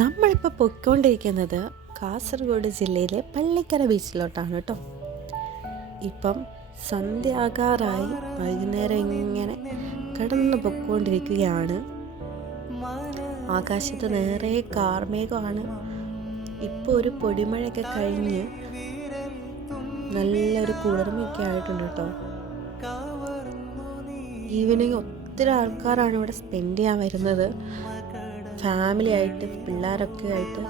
നമ്മളിപ്പോൾ പൊയ്ക്കൊണ്ടിരിക്കുന്നത് കാസർഗോഡ് ജില്ലയിലെ പള്ളിക്കര ബീച്ചിലോട്ടാണ് കേട്ടോ. ഇപ്പം സന്ധ്യ ആകാറായി, വൈകുന്നേരം ഇങ്ങനെ കടന്നു പൊയ്ക്കൊണ്ടിരിക്കുകയാണ്. ആകാശത്ത് നേരെ കാർമേഘമാണ്. ഇപ്പോൾ ഒരു പൊടിമഴയൊക്കെ കഴിഞ്ഞ് നല്ലൊരു കുളിർമയൊക്കെ ആയിട്ടുണ്ട് കേട്ടോ. ഈവനിങ് ഒത്തിരി ആൾക്കാരാണ് ഇവിടെ സ്പെൻഡ് ചെയ്യാൻ വരുന്നത്. ഫാമിലി ആയിട്ട്, പിള്ളേരൊക്കെ ആയിട്ട്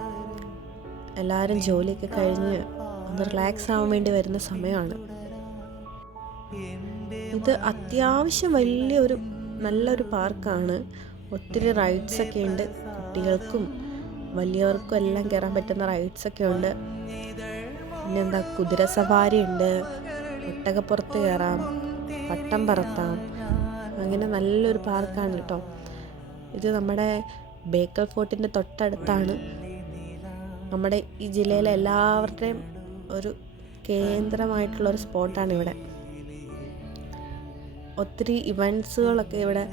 എല്ലാവരും ജോലിയൊക്കെ കഴിഞ്ഞ് ഒന്ന് റിലാക്സ് ആവാൻ വേണ്ടി വരുന്ന സമയമാണ് ഇത്. അത്യാവശ്യം നല്ലൊരു പാർക്കാണ്. ഒത്തിരി റൈഡ്സൊക്കെ ഉണ്ട്. കുട്ടികൾക്കും വലിയവർക്കും എല്ലാം കയറാൻ പറ്റുന്ന റൈഡ്സൊക്കെ ഉണ്ട്. പിന്നെന്താ, കുതിര സവാരി ഉണ്ട്, ഒട്ടകപ്പുറത്ത് കയറാം, പട്ടം പറത്താം. അങ്ങനെ നല്ലൊരു പാർക്കാണ് കേട്ടോ ഇത്. നമ്മുടെ ബേക്കൽ ഫോർട്ടിൻ്റെ തൊട്ടടുത്താണ്. നമ്മുടെ ഈ ജില്ലയിലെ എല്ലാവരുടെയും ഒരു കേന്ദ്രമായിട്ടുള്ളൊരു സ്പോട്ടാണ് ഇവിടെ. ഒത്തിരി ഇവൻറ്റ്സുകളൊക്കെ ഇവിടെ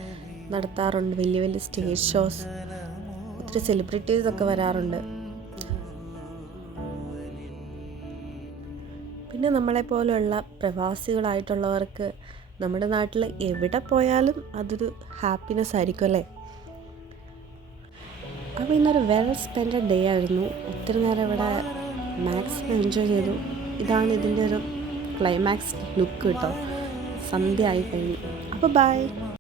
നടത്താറുണ്ട്. വലിയ വലിയ സ്റ്റേജ് ഷോസ്, ഒത്തിരി സെലിബ്രിറ്റീസൊക്കെ വരാറുണ്ട്. പിന്നെ നമ്മളെ പോലെയുള്ള പ്രവാസികളായിട്ടുള്ളവർക്ക് നമ്മുടെ നാട്ടിൽ എവിടെ പോയാലും അതൊരു ഹാപ്പിനെസ് ആയിരിക്കും അല്ലേ. അപ്പോൾ ഇന്നൊരു വെൽ സ്പെൻഡ് ഡേ ആയിരുന്നു. ഒത്തിരി നേരം ഇവിടെ മാക്സിമം എൻജോയ് ചെയ്തു. ഇതാണ് ഇതിൻ്റെ ഒരു ക്ലൈമാക്സ് ലുക്ക് കേട്ടോ. സന്ധ്യ ആയി കഴിഞ്ഞു. അപ്പോൾ ബൈ.